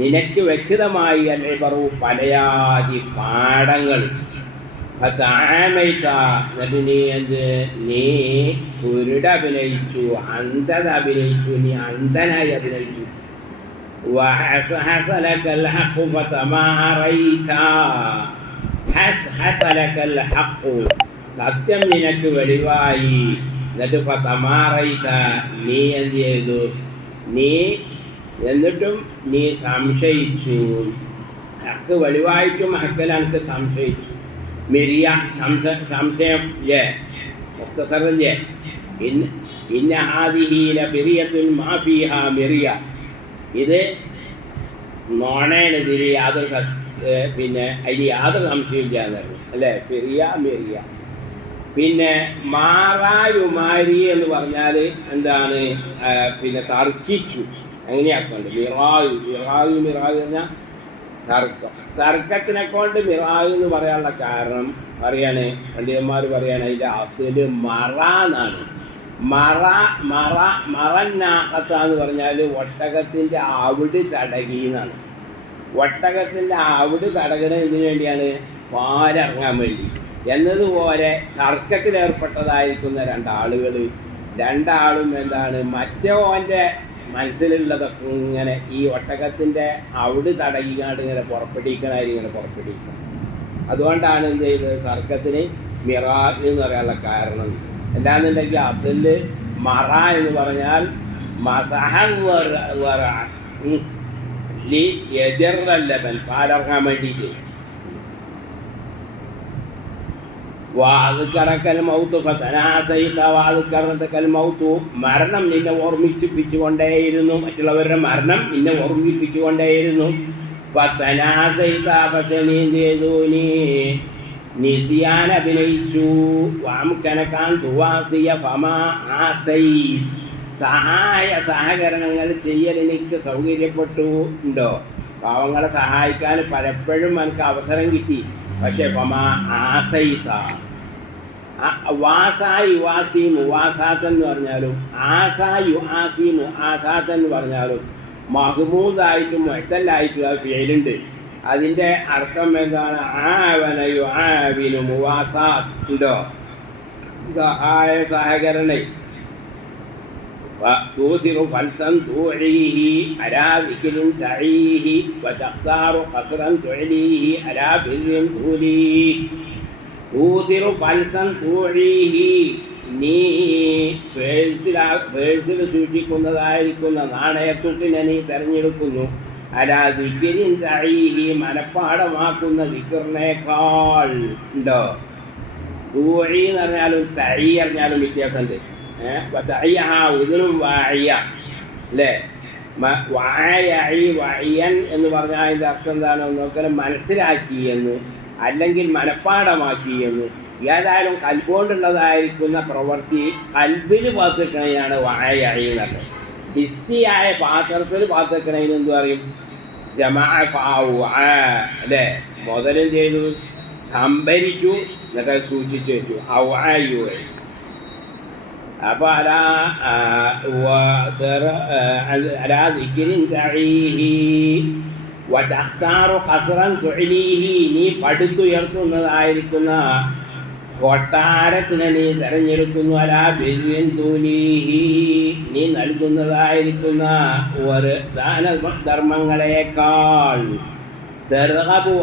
നിനക്ക് വ്യക്തമായി അൽഇബറു പലയാതി പാഠങ്ങൾ. എന്നിട്ട് നീ കുരുട് അഭിനയിച്ചു, അന്ധത അഭിനയിച്ചു, നീ അന്ധനായി അഭിനയിച്ചു. സത്യം നിനക്ക് വെളിവായി. എന്നിട്ട് ഫതമാറൈത നീ എന്ത് ചെയ്തു? എന്നിട്ടും നീ സംശയിച്ചു. ഹക്ക് വെളിവായിട്ടും ഹക്കൽ എനിക്ക് സംശയിച്ചു. മിറിയ സംശയം ല്ലേ, മുഖ്തസറില്ലേ? ഇന്ന ഹാദിഹി ലഫിറിയത്തുൻ മാ ഫീഹാ മിറിയ. ഇത് നോണയാണ്, ഇതിന് യാതൊരു പിന്നെ അതിന് യാതൊരു സംശയമില്ല എന്നറിയും അല്ലേ? ഫിറിയ മിറിയ. പിന്നെ മാറായുമാരി എന്ന് പറഞ്ഞാൽ എന്താണ്? പിന്നെ തർക്കിച്ചു, അങ്ങനെയാക്കുന്നുണ്ട്. മിറായു പറഞ്ഞാൽ തർക്കം. തർക്കത്തിനെ കൊണ്ട് മിറായു എന്ന് പറയാനുള്ള കാരണം പറയാണ് പണ്ഡിതന്മാർ പറയാണ്, അതിൻ്റെ അസല് മറ എന്നാണ്. മറന്നാക്കത്താന്ന് പറഞ്ഞാൽ ഒട്ടകത്തിൻ്റെ അവിട് തടകി എന്നാണ്. ഒട്ടകത്തിൻ്റെ അവിട് തടകണത് ഇതിനു വേണ്ടിയാണ്? പാലിറങ്ങാൻ വേണ്ടി. എന്നതുപോലെ തർക്കത്തിലേർപ്പെട്ടതായിരിക്കുന്ന രണ്ടാളും എന്താണ്? മറ്റോൻ്റെ മനസ്സിലുള്ളതൊക്കെ ഇങ്ങനെ ഈ ഒട്ടകത്തിൻ്റെ അവിട് തടകിക്കാണ്ട് ഇങ്ങനെ പുറപ്പെടിക്കണം. അതുകൊണ്ടാണ് എന്ത് ചെയ്തത്? തർക്കത്തിന് മിറാജ് എന്ന് പറയാനുള്ള കാരണം. എന്താണെന്നുണ്ടെങ്കിൽ അസല് മറ എന്ന് പറഞ്ഞാൽ എതിർലബൻ, പാലിറങ്ങാൻ വേണ്ടിയിട്ട്. മരണം നിന്നെ ഓർമ്മിപ്പിച്ചുകൊണ്ടേയിരുന്നു, മറ്റുള്ളവരുടെ മരണം നിന്നെ ഓർമ്മിപ്പിച്ചുകൊണ്ടേയിരുന്നു. പക്ഷെ നീ എന്ത് ചെയ്തു? നീ നിസിയാൻ അഭിനയിച്ചു. സഹകരണങ്ങൾ ചെയ്യൽ എനിക്ക് സൗകര്യപ്പെട്ടു ഉണ്ടോ? പാവങ്ങളെ സഹായിക്കാൻ പലപ്പോഴും എനിക്ക് അവസരം കിട്ടി. പക്ഷേ വാസാത്തെന്ന് പറഞ്ഞാലും ആസാത്തെന്ന് പറഞ്ഞാലും മഹ്മൂദായിട്ടും മുഅ്തലായിട്ടും ആ ഫിഅലുണ്ട്. അതിൻ്റെ അർത്ഥം എന്താണ്? ആവനയു മുവാസാത്ത് ഉണ്ടോ? സഹകരണ. തൂസിറു ഫൽസൻ തൂഈഹി അലാ ദിക്രിൻ തഈഹി വതഖ്താറു ഖസ്റൻ തുഅലീഹി അലാ ബിർരിൻ തൂലീഹി. തൂസിറു ഫൽസൻ തൂഈഹി നീ പേഴ്സിൽ സൂക്ഷിക്കുന്നതായിരിക്കുന്ന നാണയത്തുട്ടിനെ നീ തിരഞ്ഞെടുക്കുന്നു. അലാ ദിക്രിൻ തഈഹി മനപ്പാടമാക്കുന്ന ദിക്റിനേക്കാൾ ഉണ്ടോ? തൂഈ എന്ന് പറഞ്ഞാലും തഈ പറഞ്ഞാലും വ്യത്യാസമുണ്ട്. ഉദുനും വാഴിയ അല്ലേ? വഴിയൻ എന്ന് പറഞ്ഞാൽ അതിൻ്റെ അർത്ഥം എന്താണ്? നോക്കലും മനസ്സിലാക്കി എന്ന്, അല്ലെങ്കിൽ മനപ്പാടമാക്കി എന്ന്. ഏതായാലും കൽബുകൊണ്ടുള്ളതായിരിക്കുന്ന പ്രവൃത്തി കൽബിൽ പാത്തിക്കണതിനാണ് വാഴി എന്നത്. ഹിസ്സിയായ പാത്രത്തിൽ പാത്തിക്കണതിന് എന്ത് പറയും? അല്ലേ? മുതലും ചെയ്തു, സംഭരിച്ചു, എന്നിട്ട് സൂക്ഷിച്ചു വെച്ചു. അപ്പോൾ അലാ ദിക്രിൻ തഈഹി വതഖ്താറു ഖസ്റൻ തുഅലീഹി നീ പടുത്തുയർത്തുന്നതായിരിക്കുന്ന കൊട്ടാരത്തിനെ നീ തിരഞ്ഞെടുക്കുന്നു. അലാ ബിർരിൻ തൂലീഹി നീ നൽകുന്നതായിരിക്കുന്ന ഒരു ദാനധർമ്മങ്ങളെക്കാൾ. തർഗബു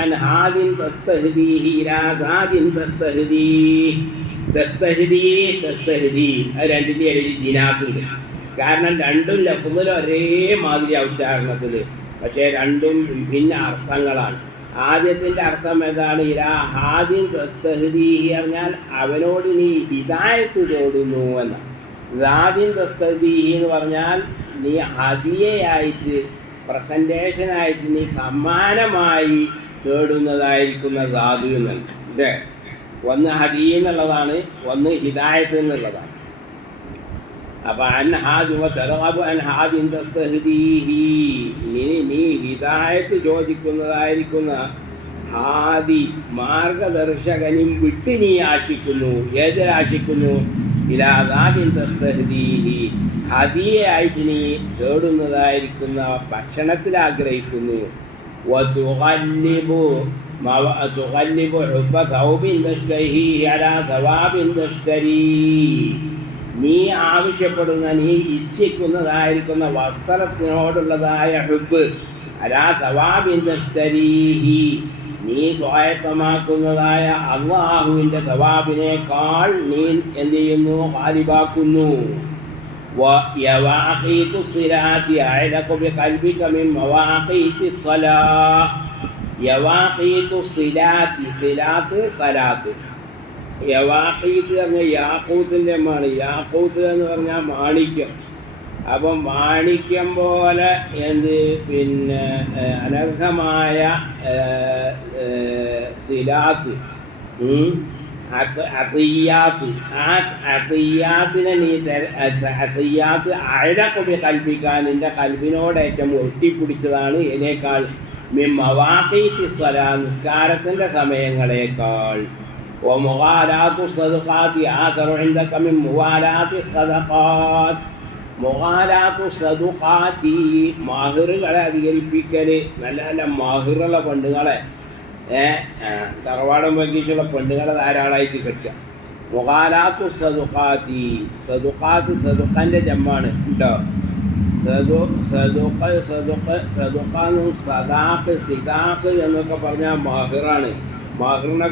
അൻ ഹാദിൻ തസ്തഹ്ദീഹി ഇലാ ഹാദിൻ തസ്തഹ്ദീ അത് രണ്ടിൻ്റെ ഇടയിൽ ജിനാസുണ്ട്. കാരണം രണ്ടും ലഫ്ളിൽ ഒരേ മാതിരി ഉച്ചാരണത്തിൽ, പക്ഷേ രണ്ടും വിഭിന്ന അർത്ഥങ്ങളാണ്. ആദ്യത്തിൻ്റെ അർത്ഥം എന്താണ്? ഇലാ ഹാദിൻ തസ്തഹ്ദീഹി പറഞ്ഞാൽ അവനോട് നീ ഹിദായത്ത് തേടുന്നു എന്നാണ്. ഹാദിൻ തസ്തഹ്ദീഹി എന്ന് പറഞ്ഞാൽ നീ ഹദിയയായിട്ട്, പ്രസൻറ്റേഷനായിട്ട് നീ സമ്മാനമായി തേടുന്നതായിരിക്കുന്ന സാധു എന്നാണ്. അല്ലേ? ഒന്ന് ഹദി എന്നുള്ളതാണ്, ഒന്ന് ഹിദായത്ത് എന്നുള്ളതാണ്. അപ്പോൾ നീ ഹിദായത്ത് ചോദിക്കുന്നതായിരിക്കുന്ന ഹാദി മാർഗദർശകനും വിട്ട് നീ ആശിക്കുന്നു. ഏതിലാശിക്കുന്നു? ഇലാദാബിൻ തസ്തഹ്ദീഹി, ഹദിയയായിട്ട് നീ തേടുന്നതായിരിക്കുന്ന ഭക്ഷണത്തിൽ ആഗ്രഹിക്കുന്നു. തുഗല്ലിബു ഹുബ്ബ തൗബിൻ തശ്തഹീഹി അലാ തവാബിൻ തശ്തരീ, നീ ആവശ്യപ്പെടുന്ന, നീ ഇച്ഛിക്കുന്നതായിരിക്കുന്ന വസ്ത്രത്തിനോടുള്ളതായ ഹുബ്ബ്, അലാ തവാബിൻ തശ്തരീഹി, നീ സ്വായത്തമാക്കുന്നതായ അള്ളാഹുവിൻ്റെ തവാബിനേക്കാൾ നീ എന്ത് ചെയ്യുന്നു? ഗാലിബാക്കുന്നു. وَيَوَاقِيتُ الصِّلَاةِ أَعْلَقُ بِقَلْبِكَ مِنْ مَوَاقِيتِ الصَّلَاةِ. യവാഖീത്തു സിലാത്തി, സിലാത്ത് സലാത്ത്. യവാഖീത്ത് പറഞ്ഞാൽ യാക്കൂത്തിൻ്റെ മാണ്. യാക്കൂത്ത് എന്ന് പറഞ്ഞാൽ മാണിക്യം. അപ്പം മാണിക്യം പോലെ എന്ത് പിന്നെ അനർഹമായ സിലാത്ത്, അതിയ്യാത്ത്. ആ അതിയ്യാത്തിനെ നീ അതിയ്യാത്ത് അഴകൊടി കൽപ്പിക്കാൻ നിൻ്റെ കൽബിനോടേറ്റം ഒട്ടിപ്പിടിച്ചതാണ് ഇതിനേക്കാൾ മവാഖീത്തി സ്വലാ, നിസ്കാരത്തിൻ്റെ സമയങ്ങളേക്കാൾ. മുഗാലാത്തു സദഖാത്തി ആസറു ഇൻദക മിൻ മുവാലാത്തി സദഖാത്ത്. മുഗാലാത്തു സദഖാത്തി, മാഹിറുകളെ അധികരിപ്പിക്കൽ. നല്ല നല്ല മാഹിറുള്ള പെണ്ണുങ്ങളെ, തറവാടം വഹിച്ചുള്ള പെണ്ണുങ്ങളെ ധാരാളമായിട്ട് കിട്ടുക. മുഗാലാത്തു സദഖാത്തി, സദഖാത്ത് സദഖൻ്റെ ജമ്മാണ് കേട്ടോ. സദാഖ് സിദാഖ് എന്നൊക്കെ പറഞ്ഞാൽ മാഹിറാണ്. മാഹിറിനെ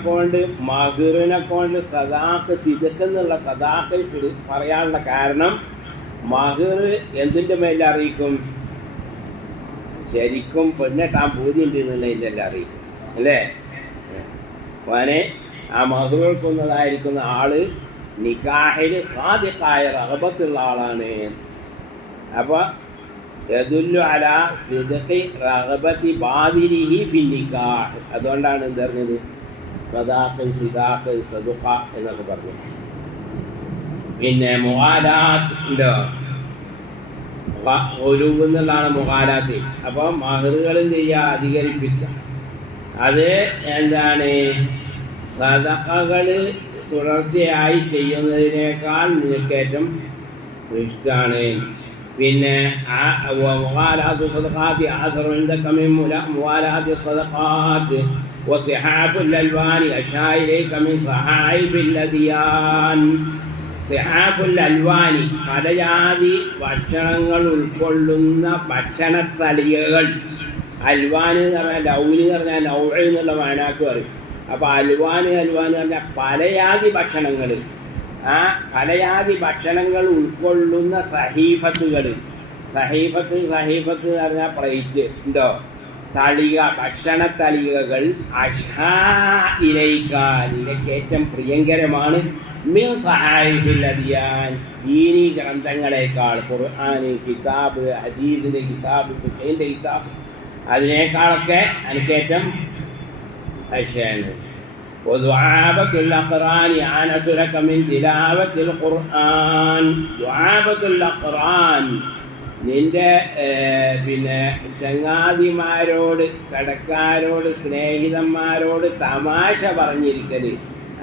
കൊണ്ട് സദാഖ് സിദഖ് എന്നുള്ള സദാഖ് പറയാനുള്ള കാരണം, മാഹിർ എന്തിൻ്റെ മേലെ അറിയിക്കും? ശരിക്കും പെണ്ണെട്ടാൻ പൂതിയുണ്ട് എന്നുള്ളതിൻ്റെ എല്ലാം അറിയിക്കും അല്ലേ? മോനെ, ആ മഹുകൾക്കുന്നതായിരിക്കുന്ന ആള് നിക്കാഹിൽ സാദിഖായ റഗബത്തുള്ള ആളാണ്. അപ്പോൾ യദുല്ലു അലാ സിദ്ഖി റഗബത്തി ബാദിലിഹി ഫി നിക്കാഹ്. അതുകൊണ്ടാണ് എന്ത് പറഞ്ഞത്? സദാഖ് സിദാഖ് സദുഖ എന്നൊക്കെ പറഞ്ഞു. പിന്നെ മുഗാലാത്ത് ഉണ്ടോ? ഒലുവ് എന്നുള്ളതാണ് മുഗാലാത്ത്. അപ്പോൾ മഹറുകളും ചെയ്യുക, അധികരിപ്പിക്കുക. അത് എന്താണ്? സദഖകൾ തുടർച്ചയായി ചെയ്യുന്നതിനേക്കാൾ നിനക്കേറ്റം ഇഷ്ടമാണ്. പിന്നെ മുഗാലാത്തു സദഖാത്തി ആസറു ഇൻദക മിൻ മുവാലാത്തി സദഖാത്ത് വസിഹാബുൽ അൽവാനി അശായിലൈക മിൻ സഹായിബിൽ അദിയാൻ. സിഹാബുൽ അൽവാനി, പലജാതി ഭക്ഷണങ്ങൾ ഉൾക്കൊള്ളുന്ന ഭക്ഷണത്തളികകൾ. അൽവാന് എന്ന് പറഞ്ഞാൽ ലൗന് എന്ന് പറഞ്ഞാൽ ലൗഴ എന്നുള്ള മാനാക്ക് പറയും. അപ്പോൾ അൽവാന് എന്ന് പറഞ്ഞാൽ പലജാതി ഭക്ഷണങ്ങൾ. ആ പലജാതി ഭക്ഷണങ്ങൾ ഉൾക്കൊള്ളുന്ന സഹീഫത്തുകൾ. സഹീഫത്ത് എന്ന് പറഞ്ഞാൽ പ്ലേറ്റ് ഉണ്ടോ? തളിക, ഭക്ഷണത്തളികകൾ. അഷാ ഇലൈക്കാൻ, ഇതിലേക്ക് ഏറ്റവും പ്രിയങ്കരമാണ്. മിൻ സഹായിബിൽ അദിയാൻ, ദീനി ഗ്രന്ഥങ്ങളെക്കാൾ. ഖുർആന്, കിതാബ്, ഹദീസിൻ്റെ കിതാബ്, ഫിഖ്ഹിൻ്റെ കിതാബ്, അതിനേക്കാളൊക്കെ എനിക്കേറ്റം അഷയാണ്. വദുആബത്തുൽ അഖ്റാനി ആനസു ലക മിൻ തിലാവത്തിൽ ഖുർആൻ. ദുആബത്തുൽ അഖ്റാൻ, നിൻ്റെ പിന്നെ ചങ്ങാതിമാരോട്, കടക്കാരോട്, സ്നേഹിതന്മാരോട് തമാശ പറഞ്ഞിരിക്കല്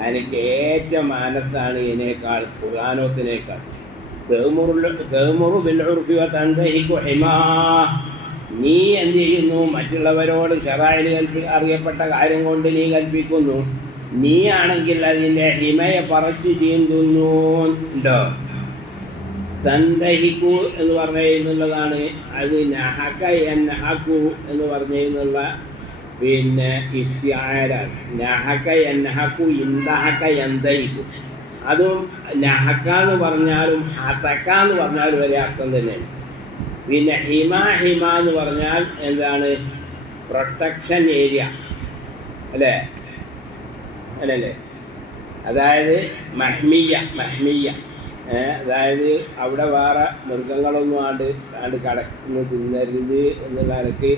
എനിക്ക് ഏറ്റവും മനസ്സാണ് ഇതിനേക്കാൾ, ഖുർആനോത്തിനേക്കാൾ. തഅ്മുറു ബിൽ ഉർഫി വതൻതഹികു ഹിമാ, നീ എന്ത് ചെയ്യുന്നു? മറ്റുള്ളവരോട് ശറഅയിൽ അറിയപ്പെട്ട കാര്യം കൊണ്ട് നീ കൽപ്പിക്കുന്നു. നീ ആണെങ്കിൽ അതിൻ്റെ ഹിമയെ പറിച്ചു ചീന്തുന്നു. ഉണ്ടോ? തന്തഹിക്കു എന്ന് പറഞ്ഞുള്ളതാണ്. അത് നഹക യൻഹകു എന്ന് പറഞ്ഞുള്ള പിന്നെ ഇഫ്തിആലാണ്. നഹക യൻഹകു ഇന്തഹക യന്തഹിക്കു. അതും നഹക എന്ന് പറഞ്ഞാലും ഹതക എന്ന് പറഞ്ഞാലും ഒരേ അർത്ഥം തന്നെയാണ്. പിന്നെ ഹിമ എന്ന് പറഞ്ഞാൽ എന്താണ്? പ്രൊട്ടക്ഷൻ ഏരിയ അല്ലേ? അല്ലല്ലേ? അതായത് മഹ്മിയ, അതായത് അവിടെ വേറെ മൃഗങ്ങളൊന്നും ആണ്ട് കടന്ന് തിന്നരുത് എന്നുള്ള നിലയ്ക്ക്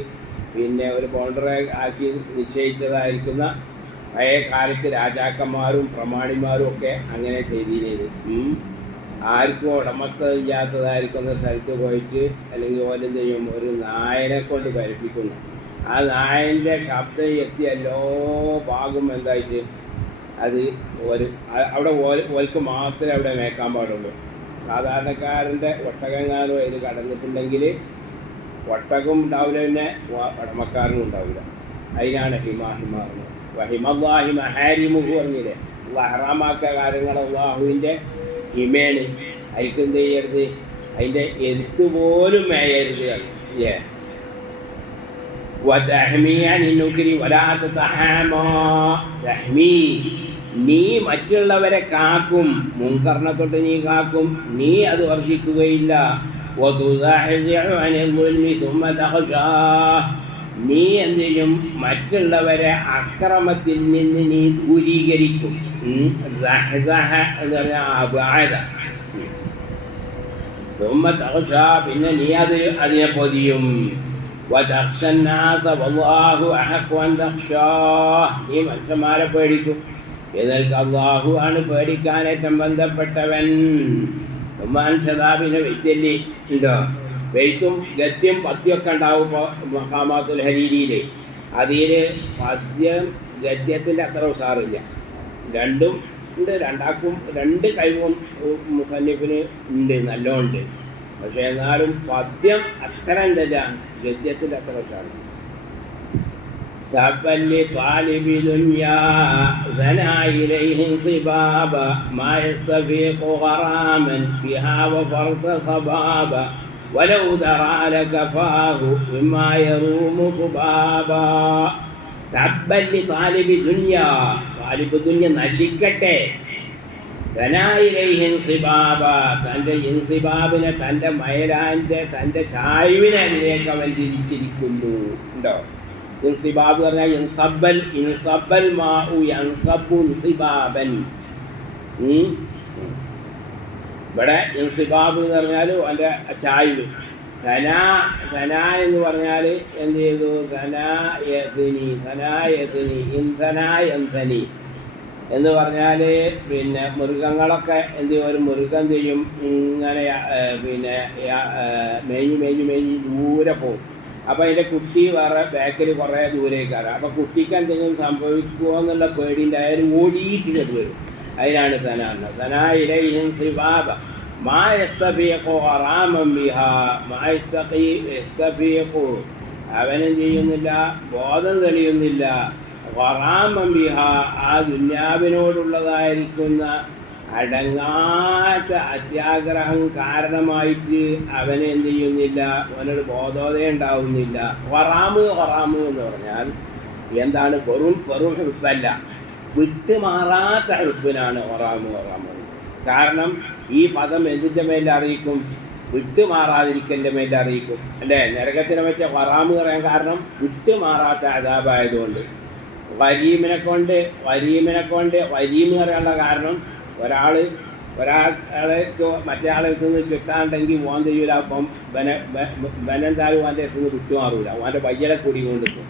പിന്നെ ഒരു ബൗണ്ടറി ആക്കി നിശ്ചയിച്ചതായിരിക്കുന്ന പഴയ കാലത്ത് രാജാക്കന്മാരും പ്രമാണിമാരും ഒക്കെ അങ്ങനെ ചെയ്തിരുന്നത്. ആർക്കും ഉടമസ്ഥത ഇല്ലാത്തതായിരിക്കുന്ന സ്ഥലത്ത് പോയിട്ട് അല്ലെങ്കിൽ ഓലും ചെയ്യും ഒരു നായനെ കൊണ്ട് പരിപ്പിക്കുന്നു. ആ നായൻ്റെ ശബ്ദം എത്തി എല്ലാ ഭാഗം എന്തായിട്ട് അത് അവിടെ ഓൽക്ക് മാത്രമേ അവിടെ മേക്കാൻ പാടുള്ളൂ. സാധാരണക്കാരൻ്റെ ഒട്ടകങ്ങാനും അതിൽ കടന്നിട്ടുണ്ടെങ്കിൽ ഒട്ടകം ഉണ്ടാവില്ല, പിന്നെ ഉടമക്കാരനും ഉണ്ടാവില്ല. അതിനാണ് ഹിമാഹിമാർന്ന് വഹിമല്ലാഹി മഹാരിമുഹു പറഞ്ഞില്ലേ. ഹറാമാക്കിയ കാര്യങ്ങൾ അള്ളാഹുവിൻ്റെ ഹിമേണ്. അതിൽക്ക് എന്ത് ചെയ്യരുത്, അതിൻ്റെ എഴുത്ത് പോലും മേയരുത് അല്ലേ. നീ മറ്റുള്ളവരെ കാക്കും, മുൻകറിനെ തൊട്ട് നീ കാക്കും, നീ അത് വർദ്ധിക്കുകയില്ല. നീ എന്ത് ചെയ്യും, മറ്റുള്ളവരെ അക്രമത്തിൽ നിന്ന് നീ ദൂരീകരിക്കും. എന്ന് പറഞ്ഞാൽ പിന്നെ നീ അതിനെ പൊതിയും. നീ മനുഷ്യന്മാരെ പേടിക്കും, ഏതൊക്കെ അള്ളാഹു ആണ് പേടിക്കാനേറ്റം ബന്ധപ്പെട്ടവൻ. പിന്നെ വെച്ചല്ലി ഉണ്ടോ, വെയ്ത്തും ഗദ്യം പദ്യമൊക്കെ ഉണ്ടാവും മഖാമാത്തുൽ ഹരീരിയിൽ. അതിൽ പദ്യം ഗദ്യത്തിൻ്റെ അത്ര ഉസാറില്ല, രണ്ടും ഉണ്ട്. രണ്ടാക്കും രണ്ട് കഴിവും മുസന്നിഫിന് ഉണ്ട്, നല്ലോണ്ട്. പക്ഷെ എന്നാലും പദ്യം അത്ര എന്തല്ല, ഗദ്യത്തിൻ്റെ അത്ര ഉസാറ്. തപ്പല്ലി താലിബി ദുനിയാ ധനാ ഇലൈഹി സിബാബ മാ യസ്തഫീഖു ഖറാമൻ ഫിഹാ വഫർത സബാബ വലൗ ദറാ ലകഫാഹു മിമ്മാ യറൂമു സുബാബ. തപ്പല്ലി താലിബി ദുനിയാ, താലിബ് ദുനിയ നശിക്കട്ടെ. ധനായിലൈഹി ഇൻസിബാബ, തൻ്റെ ഇൻസിബാബിനെ, തൻ്റെ മൈലാൻ്റെ, തൻ്റെ ചായ്വിനെ അതിലേക്ക് അവൻ തിരിച്ചിരിക്കുന്നു. ഉണ്ടോ? ഇൻസിബാബ് പറഞ്ഞാൽ ഇൻസബൽ മാഉ യൻസബു ഇൻസിബാബൻ. ഇവിടെ ഇൻസിബാബ് എന്ന് പറഞ്ഞാൽ അവൻ്റെ ചായ്വ്. ധന എന്ന് പറഞ്ഞാൽ എന്ത് ചെയ്തു, ധനായതിനി എന്ന് പറഞ്ഞാൽ പിന്നെ മൃഗങ്ങളൊക്കെ എന്ത് ചെയ്യും, ഒരു മൃഗം ചെയ്യും ഇങ്ങനെ പിന്നെ മേഞ്ഞ് ദൂരെ പോകും. അപ്പോൾ അതിൻ്റെ കുട്ടി വേറെ ബാക്കിൽ കുറേ ദൂരേക്കാറ്. അപ്പോൾ കുട്ടിക്ക് എന്തെങ്കിലും സംഭവിക്കുമോ എന്നുള്ള പേടിൻ്റെ ആയാലും ഓടിയിട്ട് അത് വരും. അതിനാണ് ധന ഇലൈഹിം സിബാബ മാ യസ്തഫീഖു ഖറാമൻ ബിഹാ മാ യസ്തഫീഖു, അവനെന്ത് ചെയ്യുന്നില്ല, ബോധം തെളിയുന്നില്ല. ഖറാമൻ ബിഹാ, ആ ദുന്യാവിനോടുള്ളതായിരിക്കുന്ന അടങ്ങാത്ത അത്യാഗ്രഹം കാരണമായിട്ട് അവനെ എന്ത് ചെയ്യുന്നില്ല, അവനൊരു ബോധോദയം ഉണ്ടാവുന്നില്ല. ഖറാമ് എന്ന് പറഞ്ഞാൽ എന്താണ്, വെറും ഹുബ്ബല്ല, വിട്ടുമാറാത്ത ഹുബ്ബിനാണ് ഖറാമ്. കാരണം ഈ പദം എന്തിൻ്റെ മേലെ അറിയിക്കും, വിട്ടുമാറാതിരിക്കലിൻ്റെ മേലെ അറിയിക്കും അല്ലേ. നരകത്തിനെ പറ്റിയ ഖറാമ് പറയാൻ കാരണം വിട്ടുമാറാത്ത അദാബായതുകൊണ്ട്. വരീമിനെ കൊണ്ട് വരീം പറയാനുള്ള കാരണം ഒരാളെ മറ്റേ ആളെ അടുത്ത് നിന്ന് കിട്ടാണ്ടെങ്കിൽ ഓൻ ചെയ്യൂല. അപ്പം ബനെന്തായാലും ഓൻ്റെ അടുത്ത് നിന്ന് വിട്ടുമാറൂല, ഓൻ്റെ വയ്യലെ കൂടി കൊണ്ടിരിക്കും.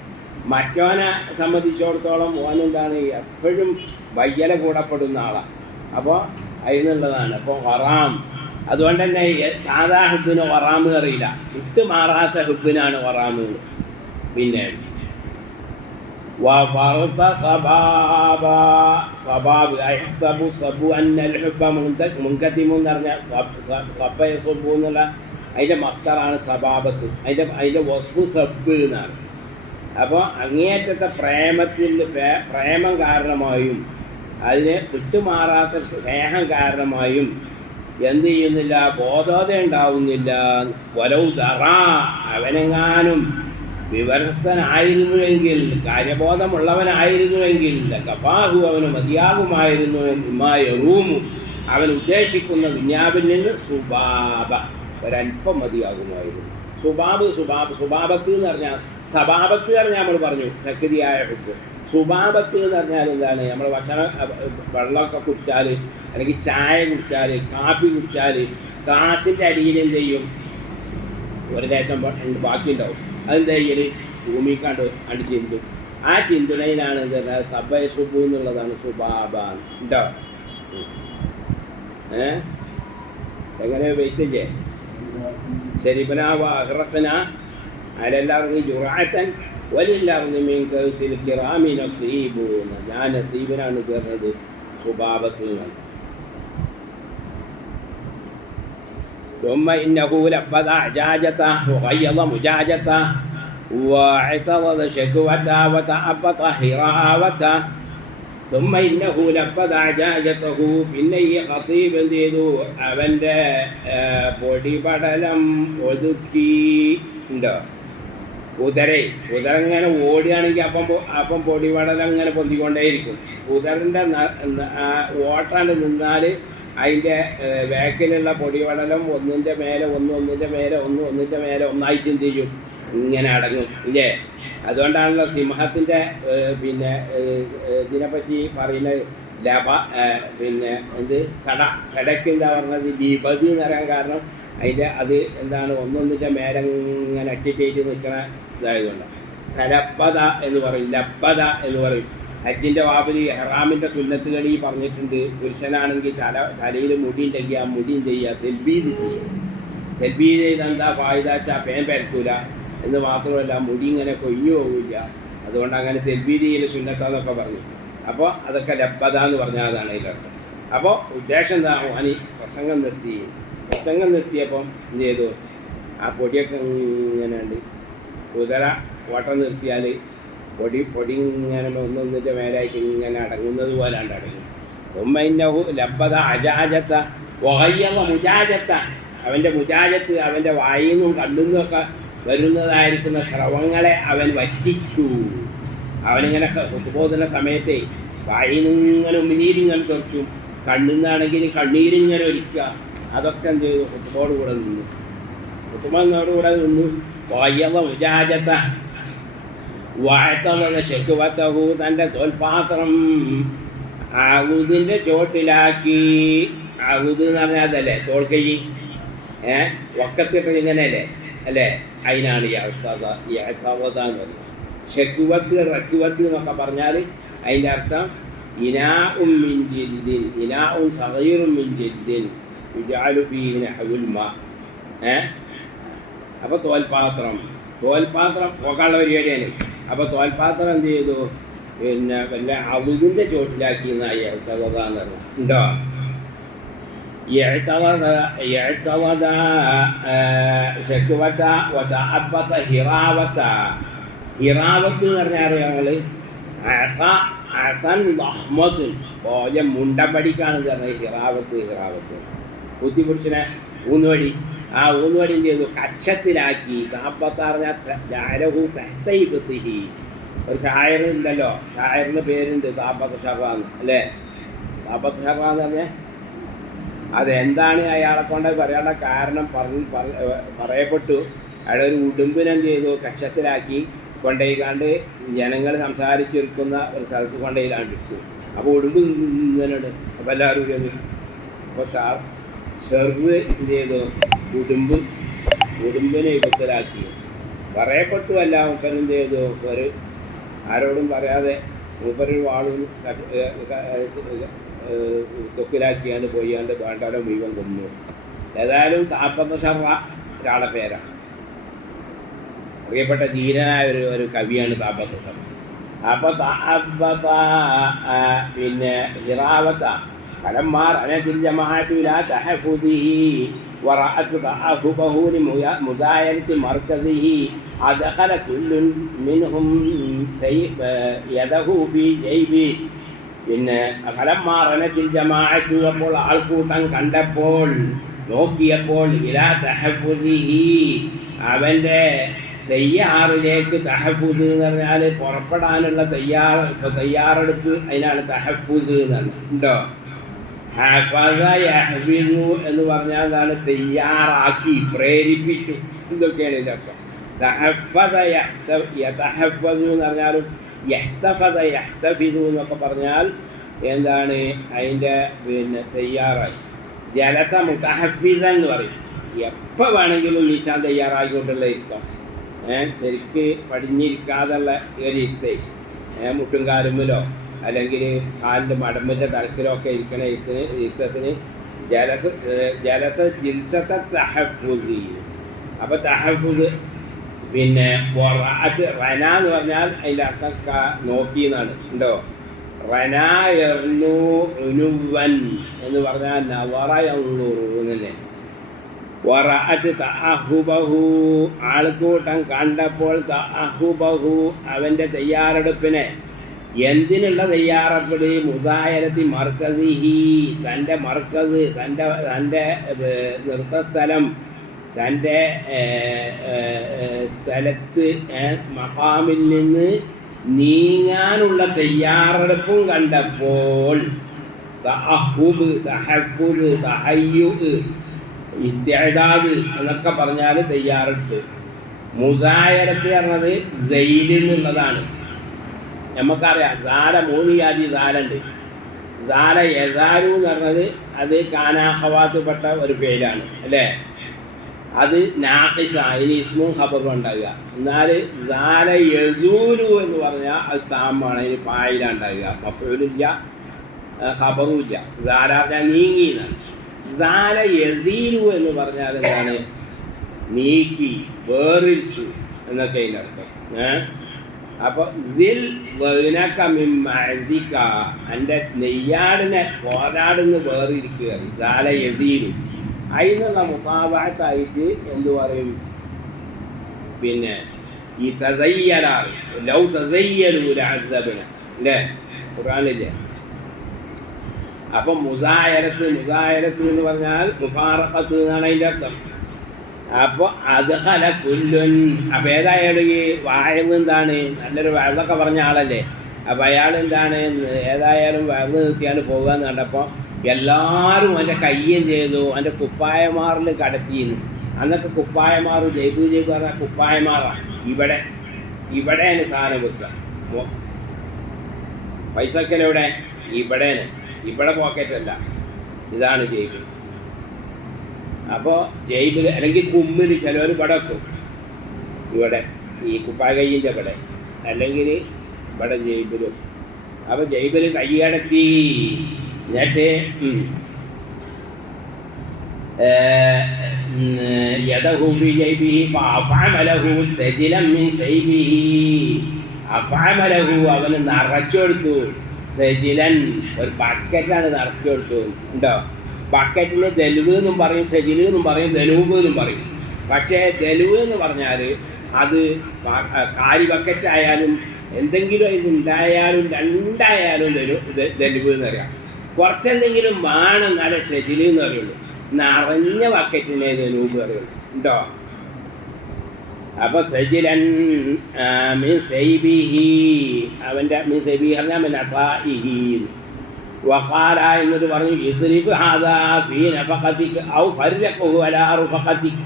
മറ്റവനെ സംബന്ധിച്ചിടത്തോളം ഓനെന്താണ്, എപ്പോഴും വയ്യല കൂടപ്പെടുന്ന ആളാണ്. അപ്പോൾ അതിനുള്ളതാണ്. അപ്പോൾ ഹറാം, അതുകൊണ്ട് തന്നെ സാധാ ഹുബിന് ഹറാമ് അറിയില്ല, വിട്ടുമാറാത്ത ഹുബിനാണ് ഹറാമ്. പിന്നെ മുൻകത്തിമു എന്ന് പറഞ്ഞാൽ സബ്ബയസബു എന്നുള്ള അതിൻ്റെ മസ്തറാണ് സബാബത്ത്. അതിൻ്റെ വസ്ഫു സബ്ബ് എന്നാണ്. അപ്പോൾ അങ്ങേയറ്റത്തെ പ്രേമം കാരണമായും അതിനെ വിട്ടുമാറാത്ത സ്നേഹം കാരണമായും എന്ത് ചെയ്യുന്നില്ല, ബോധോദയം ഉണ്ടാവുന്നില്ല. വലൗ ദറാ, അവനെങ്ങാനും വിവരസ്ഥനായിരുന്നുവെങ്കിൽ, കാര്യബോധമുള്ളവനായിരുന്നുവെങ്കിൽ, കഫാഹു, അവന് മതിയാകുമായിരുന്നു, യറൂമു, അവൻ ഉദ്ദേശിക്കുന്ന ദുനിയാവിൽ നിന്ന് സുബാബ, ഒരല്പം മതിയാകുമായിരുന്നു. സുബാബത്ത് എന്ന് പറഞ്ഞാൽ, സബാബത്ത് പറഞ്ഞാൽ നമ്മൾ പറഞ്ഞു പ്രകൃതിയായ ഹുബ്. സുബാബത്ത് എന്ന് പറഞ്ഞാൽ എന്താണ്, നമ്മൾ വെള്ളമൊക്കെ കുടിച്ചാൽ, അല്ലെങ്കിൽ ചായ കുടിച്ചാൽ, കാപ്പി കുടിച്ചാൽ, ഗ്ലാസിൻ്റെ അടിയിൽ എന്ത് ചെയ്യും, ഒരു ലേശം ബാക്കി ഉണ്ടാവും. അതെന്താ ചെയ്യൽ, ഭൂമിക്കാണ്ട് അടി ചിന്തും. ആ ചിന്തനയിലാണ് എന്ത് പറഞ്ഞാൽ സബൈ സുബു എന്നുള്ളതാണ് സുബാബ. ഉണ്ടോ? എങ്ങനെ വെയിറ്റില്ലേ? ശരിപ്പന അഹ്റഖന അതെല്ലാവർക്കും ജുറാത്തൻ വലില്ലാർന്ന് മീൻ കൗസിൽ കിറാമി നസീബു എന്ന്. ഞാൻ നസീബിനാണ് കയറുന്നത് സ്വഭാവത്തിൽ നിന്ന്. ثم إنه لبذ عجاجته وغيظ مجاجته واعترض شكوته وتعبط هراوته. ثم إنه لبذ عجاجته. പിന്നെ ഈ ഖതീബ് എന്ത് ചെയ്തു? അവൻ്റെ പൊടിപടലം ഒതുക്കി ഉണ്ടോ, ഉദരങ്ങനെ ഓടുകയാണെങ്കിൽ അപ്പം പൊടിപടലം ഇങ്ങനെ പൊന്തിക്കൊണ്ടേയിരിക്കും. ഉദരൻ്റെ ഓട്ടാണ്ട് നിന്നാൽ അതിൻ്റെ ബാക്കിലുള്ള പൊടിപടലം ഒന്നിൻ്റെ മേലെ ഒന്നായി ചിന്ത ചെയ്യും, ഇങ്ങനെ അടങ്ങും ഇല്ലേ. അതുകൊണ്ടാണല്ലോ സിംഹത്തിൻ്റെ പിന്നെ ഇതിനെപ്പറ്റി പറയുന്നത് പിന്നെ സടക്ക് എന്താ പറഞ്ഞത്, ലിബത് എന്ന് പറയാൻ കാരണം അതിൻ്റെ അത് എന്താണ്, ഒന്നൊന്നിൻ്റെ മേലെ ഇങ്ങനെ അറ്റിറ്റേറ്റ് നിൽക്കണ ഇതായതുകൊണ്ടാണ്. തലപ്പത എന്ന് പറയും, ലപ്പത എന്ന് പറയും. ഹജ്ജിൻ്റെ വാബിൽ ഹറാമിൻ്റെ സുന്നത്തുകളി പറഞ്ഞിട്ടുണ്ട്. പുരുഷനാണെങ്കിൽ തലയിൽ മുടി ഉണ്ടെങ്കിൽ ആ മുടിയും ചെയ്യുക, തെൽബീദ് ചെയ്യുക. തെൽബീദ് ചെയ്താൽ എന്താ ഫായിദാച്ചാൽ പേൻ പരത്തൂല എന്ന് മാത്രമല്ല മുടി ഇങ്ങനെ കൊയ്ഞ്ഞു പോകില്ല. അതുകൊണ്ട് അങ്ങനെ തെൽബീദ് ചെയ്യൽ സുന്നത്താന്നൊക്കെ പറഞ്ഞു. അപ്പോൾ അതൊക്കെ ലബ്ബത എന്ന് പറഞ്ഞാൽ അതാണ് അതിലർത്ഥം. അപ്പോൾ ഉദ്ദേശം എന്താ, ഓനി പ്രസംഗം നിർത്തിയപ്പം എന്ത് ചെയ്തു, ആ പൊടിയൊക്കെ ഇങ്ങനെ ഉണ്ട്. കുതിര ഓട്ടം നിർത്തിയാൽ പൊടി ഇങ്ങനെ ഒന്നൊന്നിൻ്റെ മേലായിട്ട് ഇങ്ങനെ അടങ്ങുന്നത് പോലാണ്ട് അടങ്ങി. തുമ്മൈന്നഹു ലബ്ബത അജാജത്ത വഹയ്യവ മുജാജത്ത. അവൻ്റെ മുജാജത്ത്, അവൻ്റെ വായിൽ നിന്നും കണ്ണിൽ നിന്നൊക്കെ വരുന്നതായിരിക്കുന്ന സ്രവങ്ങളെ അവൻ വറ്റിച്ചു. അവനിങ്ങനെ കുത്തുപോകുന്ന സമയത്തെ വായിൽ നിന്നിങ്ങനെ ഉമിനീരിങ്ങനെ തുറച്ചു, കണ്ണിൽ നിന്നാണെങ്കിൽ കണ്ണീരിങ്ങനെ ഒലിക്കുക. അതൊക്കെ എന്ത് ചെയ്തു? കുത്തുപോടുകൂടെ നിന്നു. വഹയ്യവ മുജാജത്ത വാഴ്ത്തവത ശെക്കുവത്തഹു. തൻ്റെ തോൽപാത്രം അകുതിൻ്റെ ചോട്ടിലാക്കി. അകുത് എന്ന് പറഞ്ഞാൽ അതല്ലേ തോൾക്കൈ, വക്കത്തിട്ട് ഇങ്ങനെയല്ലേ അല്ലേ, അതിനാണ് യഅ്തവത എന്ന് പറയുന്നത്. ഷെക്കുവത്ത് റക്കുവത്ത് എന്നൊക്കെ പറഞ്ഞാൽ അതിൻ്റെ അർത്ഥം ഇനാഉം മിൻ ജിൽദിൻ, ഇനാഉം സഗീറും മിൻ ജിൽദിൻ യുജഅലു ഫീഹി നഹ്വുൽ മാ. അപ്പോൾ തോൽപാത്രം പോകാനുള്ള പരിപാടിയാണ്. അപ്പോൾ തോൽപാത്രം എന്ത് ചെയ്തു? പിന്നെ വല്ല അവുദിൻ്റെ ചോട്ടിലാക്കി എന്നായി യഅ്തവത എന്ന് പറഞ്ഞാൽ ഉണ്ടോ. യഅ്തവത ശക്വത വതഅബ്ബത ഹിറാവത. ഹിറാവത്ത് എന്ന് പറഞ്ഞാൽ ഞങ്ങൾ അസൻ ലഹ്മത്തുൻ പോലെ മുണ്ടപ്പടിക്കാണ് പറഞ്ഞത്. ഹിറാവത്ത് കുത്തിപ്പിടിച്ചിനെ ഊന്നുവടി. ആ ഊന്നുവടി എന്ത് ചെയ്തു? കക്ഷത്തിലാക്കി. കാപ്പത്ത പറഞ്ഞാൽ ജഅലഹു തഹ്ത ഇബ്തിഹി. ഒരു ഷായറുണ്ടല്ലോ, ഷായറിൻ്റെ പേരുണ്ട് താപ്പത്ത് ഷറാന്ന് അല്ലേ. താപ്പത്ത് ഷറാന്ന് പറഞ്ഞാൽ അതെന്താണ് അയാളെ കൊണ്ട് പറയാനുള്ള കാരണം പറയപ്പെട്ടു. അയാളൊരു ഉടുമ്പിനെന്ത് ചെയ്തു? കക്ഷത്തിലാക്കി കൊണ്ടുപോയിക്കാണ്ട് ജനങ്ങൾ സംസാരിച്ചിരിക്കുന്ന ഒരു സദസ്സ് കൊണ്ടുപോയില്ലാണ്ടിരിക്കും. അപ്പോൾ ഉടുമ്പ് ഇങ്ങനെയുണ്ട്. അപ്പോൾ എല്ലാവരും അപ്പോൾ ഷെർവ് എന്ത് ചെയ്തു? ഉടുമ്പിനെ യുഗത്തിലാക്കി പറയപ്പെട്ടു. അല്ല മൂപ്പൻ എന്ത് ചെയ്തു? ഒരു ആരോടും പറയാതെ മൂപ്പരൊരു വാളും തൊക്കിലാക്കിയാണ്ട് പോയാണ്ട് വേണ്ടാലോ മുഴുവൻ കൊന്നു. ഏതായാലും താപ്പത്ത ഷറ ഒരാളെ പേരാണ്. അറിയപ്പെട്ട ധീരനായ ഒരു കവിയാണ് താപ്പത്ത ഷറ. അപ്പോൾ പിന്നെ ഹിറാവത്ത فلما رأت الجماعة لا تحفظه ورأت تأهبه لمزايدة مركزه أدخل كل منهم يده في جيبه. പിന്നെ ഫലമ്മാ റനത്തിൽ ജമാഅത്തു, അപ്പോൾ ആൾക്കൂട്ടം കണ്ടപ്പോൾ നോക്കിയപ്പോൾ ഇലാ തഹഫുദിഹി, അവൻ്റെ തയ്യാറിലേക്ക്. തഹഫുദ് എന്ന് പറഞ്ഞാൽ പുറപ്പെടാനുള്ള തയ്യാറെടുപ്പ്, അതിനാണ് തഹഫുദ് എന്ന് പറഞ്ഞത് ഉണ്ടോ. ഹഫദ യഹ്ഫിദു എന്ന് പറഞ്ഞാൽ അതാണ് തയ്യാറാക്കി, പ്രേരിപ്പിച്ചു. ഇതൊക്കെയാണ് ഇതിൻ്റെ അർത്ഥം. തഹഫദ യതഹഫദു എന്ന് പറഞ്ഞാലും യഹ്തഫദ യഹ്തഫിദു എന്നൊക്കെ പറഞ്ഞാൽ എന്താണ് അതിൻ്റെ പിന്നെ തയ്യാറായി. ജലസ മുതഹഫിസൻ എന്ന് പറയും. എപ്പോൾ വേണമെങ്കിലും നീച്ചാൻ തയ്യാറായിക്കൊണ്ടുള്ള ഇരുത്തം. ശരിക്ക് പടിഞ്ഞിരിക്കാതുള്ള ഒരു ഇരുത്തേ, മുട്ടും കാലുമ്മിലോ അല്ലെങ്കിൽ കാലിൻ്റെ മടമ്പിൻ്റെ തലക്കിലൊക്കെ ഇരിക്കണ ഇരുത്തത്തിന് ജലസ ജിൽസത്തെ തഹഫുദ്. അപ്പോൾ തഹഫുദ് പിന്നെ വറഅത്ത് റന എന്ന് പറഞ്ഞാൽ അതിൻ്റെ അർത്ഥം നോക്കി എന്നാണ് ഉണ്ടോ. റന യർനു ഉനുവൻ എന്ന് പറഞ്ഞാൽ നവറ യൻളുറു എന്നല്ലേ. വറഅത്ത് തഅഹുബഹു ആൾക്കൂട്ടം കണ്ടപ്പോൾ തഅഹുബഹു അവൻ്റെ തയ്യാറെടുപ്പിനെ. എന്തിനുള്ള തയ്യാറെടുപ്പ്? മുദായരത്തി മർക്കസിഹി തൻ്റെ മർക്കസ് തൻ്റെ നൃത്തസ്ഥലം തൻ്റെ സ്ഥലത്ത് മഖാമിൽ നിന്ന് നീങ്ങാനുള്ള തയ്യാറെടുപ്പും കണ്ടപ്പോൾ തഅഹുബ് തഹഫുല് തഹയ്യുഅ് ഇസ്തിഅദാദ് എന്നൊക്കെ പറഞ്ഞാൽ തയ്യാറെടുപ്പ്. മുസായരത്ത് പറഞ്ഞത് സൈലിൽ നിന്നുള്ളതാണ്. നമുക്കറിയാം സാല 3 ജാതി സാലുണ്ട്. സാല യസാലു എന്ന് പറഞ്ഞത് അത് കാനാഹവാത്തുപെട്ട ഒരു പേരാണ് അല്ലേ. അത് നാഖിസ ഇനി ഇസ്മും ഖബറും ഉണ്ടാകുക. എന്നാൽ സാല യസൂലു എന്ന് പറഞ്ഞാൽ അത് താമാണ്, അതിന് ഫായിലാണ് ഉണ്ടാകുക. മഫ്ഊലില്ല ഖബറും ഇല്ല. സാല പറഞ്ഞാൽ നീങ്ങി എന്നാണ്. സാല യസീലു എന്ന് പറഞ്ഞാൽ എന്താണ്? നീക്കി വേറിച്ചു എന്നൊക്കെ അതിൻ്റെ അർത്ഥം. അപ്പോൾ സിൽ വനക്കമിക്ക എൻ്റെ നെയ്യാടിനെ പോരാടുന്ന് വേറിരിക്കുക. സാല യസീലു അതിനുള്ള മുതാബഅത്തായിട്ട് എന്തു പറയും? പിന്നെ ഈ തസയ്യലാറ് ലൗ തസയ്യലു ലഅദബന അല്ലേ ഖുർആനില്ലേ. അപ്പം മുസായരത്ത് എന്ന് പറഞ്ഞാൽ മുഫാറഖത്ത് എന്നാണ് അതിൻ്റെ അർത്ഥം. അപ്പോൾ അദ്ഖല കുല്ലുൻ. അപ്പോൾ ഏതായാലും ഈ വാഴവ് എന്താണ്? നല്ലൊരു വഴവൊക്കെ പറഞ്ഞ ആളല്ലേ. അപ്പോൾ അയാൾ എന്താണ് ഏതായാലും വഴവ് നിർത്തിയാണ് പോകുക എന്ന് കണ്ടപ്പോൾ എല്ലാവരും അവൻ്റെ കയ്യും ചെയ്തു അവൻ്റെ കുപ്പായമാറിൽ കടത്തിയിരുന്നു. അന്നൊക്കെ കുപ്പായമാർ ജയ്ബ് പറഞ്ഞാൽ കുപ്പായമാറാണ്. ഇവിടെയാണ് സാധനം വെക്കുക. പൈസക്കലെവിടെ? ഇവിടെ പോക്കറ്റല്ല, ഇതാണ് ജയ്ബ്. അപ്പോൾ ജയ്ബിൽ അല്ലെങ്കിൽ കുമ്മിൽ ചിലവർ ഇവിടെ വെക്കും. ഇവിടെ ഈ കുപ്പായ കയ്യിൻ്റെ ഇവിടെ അല്ലെങ്കിൽ ഇവിടെ ജയ്ബിലും. അപ്പോൾ ജയ്ബിൽ കൈ കടത്തി എന്നിട്ട് യദഹു ബി ജയ്ബിഹി ഫഅഫഅലഹു സജിലൻ മിൻ സൈബിഹി. അഫഅലഹു അവന് നിറച്ചു കൊടുത്തു. സജിലൻ ഒരു ബക്കറ്റാണ് നിറച്ചു കൊടുത്തു ഉണ്ടോ. ബക്കറ്റിന് ദലുവ് എന്നും പറയും, സജില് എന്നും പറയും, ദനൂബ് എന്നും പറയും. പക്ഷേ ദലുവ് എന്ന് പറഞ്ഞാൽ അത് കാരി ബക്കറ്റായാലും എന്തെങ്കിലും ഉണ്ടായാലും രണ്ടായാലും ദലുവ് എന്നറിയാം. കുറച്ചെന്തെങ്കിലും വേണം എന്നാലേ സജില് എന്ന് പറയുള്ളൂ. നിറഞ്ഞ ബക്കറ്റിനെ ദനൂബ് അറിയുള്ളൂ ഉണ്ടോ. അപ്പോൾ സജിലൻ മിൻ സൈബിഹി അവൻ്റെ മിൻ സൈബിഹി പറഞ്ഞാൽ മിൻ അതാഇഹി. വഖാല എന്നിട്ട് പറഞ്ഞു യസ്രിഫ് ഹാദാ ഫീ നഫഖതിക ഔ ഫർഖഹു അലാ റുഫഖതിക.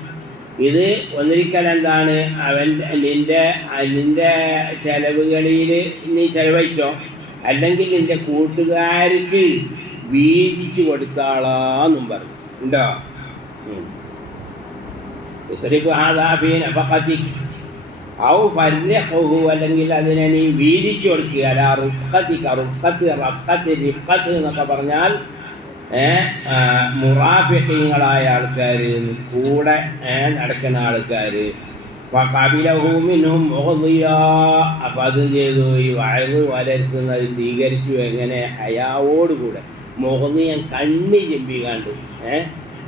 ഇത് ഒന്നിരിക്കൽ എന്താണ് നിൻ്റെ ചെലവുകളിൽ നീ ചെലവഴിച്ചോ, അല്ലെങ്കിൽ നിൻ്റെ കൂട്ടുകാർക്ക് വീതിച്ചു കൊടുത്താളാന്നും പറഞ്ഞു ഉണ്ടോ. യസ്രിഫ് ഹാദാ ഫീ നഫഖതിക ഔ ഫർഖഹു അല്ലെങ്കിൽ അതിനെ നീ വീതിച്ചു കൊടുക്കുക. അലാ റുഫഖതിക റിഫ്ഖത്ത് എന്നൊക്കെ പറഞ്ഞാൽ മുറാഫിഖീങ്ങളായ ആൾക്കാർ, കൂടെ നടക്കുന്ന ആൾക്കാർ. ഫഖബിലഹു മിൻഹും മുഗ്ദിയാ. അപ്പം അത് ചെയ്തു ഈ വഅദ് വലർത്തുന്നത് സ്വീകരിച്ചു. എങ്ങനെ? ഹയാവോടുകൂടെ. മുഗ്ദിയൻ കണ്ണി ചെമ്പിക്കാണ്ട്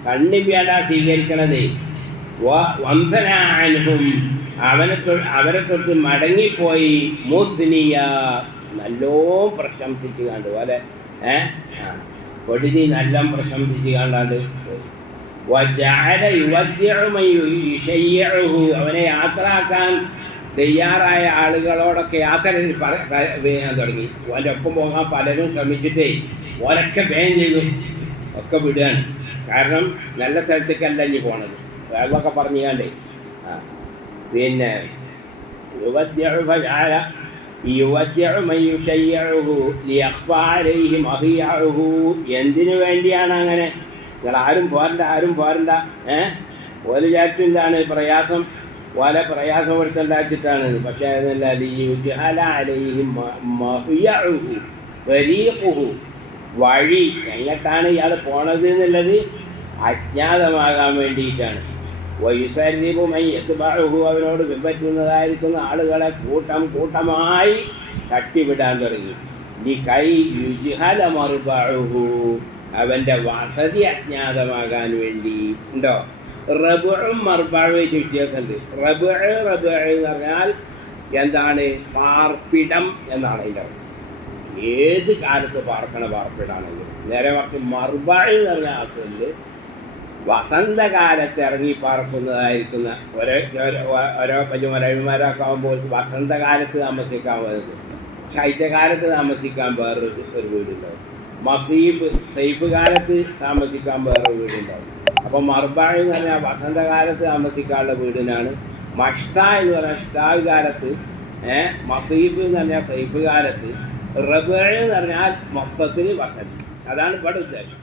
കണ്ണിമ്പിയാണ്ടാ സ്വീകരിക്കണതേ. വംസനാഅൻഹും അവരെ തൊട്ട് മടങ്ങിപ്പോയി. മുസ്നിയ നല്ലോ പ്രശംസിച്ച് കണ്ടു പോലെ പൊടിനി നല്ല പ്രശംസിച്ച് കണ്ടാണ്ട്. അവനെ യാത്രയാക്കാൻ തയ്യാറായ ആളുകളോടൊക്കെ യാത്ര പറയാൻ തുടങ്ങി. അവൻ്റെ ഒപ്പം പോകാൻ പലരും ശ്രമിച്ചിട്ടേ ഓരൊക്കെ ബാൻ ചെയ്തു, ഒക്കെ വിടുകയാണ്. കാരണം നല്ല സ്ഥലത്തേക്കല്ല ഇനി പോണത്. വേറൊക്കെ പറഞ്ഞാണ്ടേ പിന്നെ എന്തിനു വേണ്ടിയാണ് അങ്ങനെ? നിങ്ങൾ ആരും പോരണ്ട ഓല് വിചാരിച്ചു എന്താണ് പ്രയാസം, ഓലെ പ്രയാസപ്പെടുത്തേണ്ട വെച്ചിട്ടാണ്. പക്ഷേ അതല്ല വഴി എങ്ങോട്ടാണ് ഇയാൾ പോണത് എന്നുള്ളത് അജ്ഞാതമാകാൻ വേണ്ടിയിട്ടാണ്. വയുസരിബു മൻ യത്ബഉഹു അവനോട് പിൻപറ്റുന്നതായിരിക്കുന്ന ആളുകളെ കൂട്ടം കൂട്ടമായി തട്ടിവിടാൻ തുടങ്ങി. ലികൈ യുജ്ഹല മർബഉഹു അവൻ്റെ വസതി അജ്ഞാതമാകാൻ വേണ്ടി. ഉണ്ടോ? റബുഉം മർബഉമായിട്ട് വ്യത്യാസമുണ്ട്. റബു എന്ന് പറഞ്ഞാൽ എന്താണ്? പാർപ്പിടം എന്നാണ് അതിൻ്റെ അർത്ഥം. ഏത് കാലത്ത് പാർക്കണ പാർപ്പിടാണെങ്കിലും. നേരെ മറിച്ച് മർബഅ എന്ന് പറഞ്ഞ അസലിൽ വസന്തകാലത്ത് ഇറങ്ങി പാർക്കുന്നതായിരിക്കുന്ന ഓരോ പഞ്ചമരന്മാരൊക്കെ ആകുമ്പോൾ വസന്തകാലത്ത് താമസിക്കാൻ വരുന്നത്, ശൈത്യകാലത്ത് താമസിക്കാൻ വേറൊരു വീടുണ്ടാവും, മസീബ് സൈഫ് കാലത്ത് താമസിക്കാൻ വേറൊരു വീടുണ്ടാവും. അപ്പോൾ മർബഅ എന്ന് പറഞ്ഞാൽ വസന്തകാലത്ത് താമസിക്കാനുള്ള വീടിനാണ്. മഷ്ത എന്ന് പറഞ്ഞാൽ ഷ്താവ് കാലത്ത്, മസീബ് എന്ന് പറഞ്ഞാൽ സൈഫ് കാലത്ത്, റബഅ എന്ന് പറഞ്ഞാൽ മൊത്തത്തിൽ വസന്ത്. അതാണ് ഇവിടെ ഉദ്ദേശം.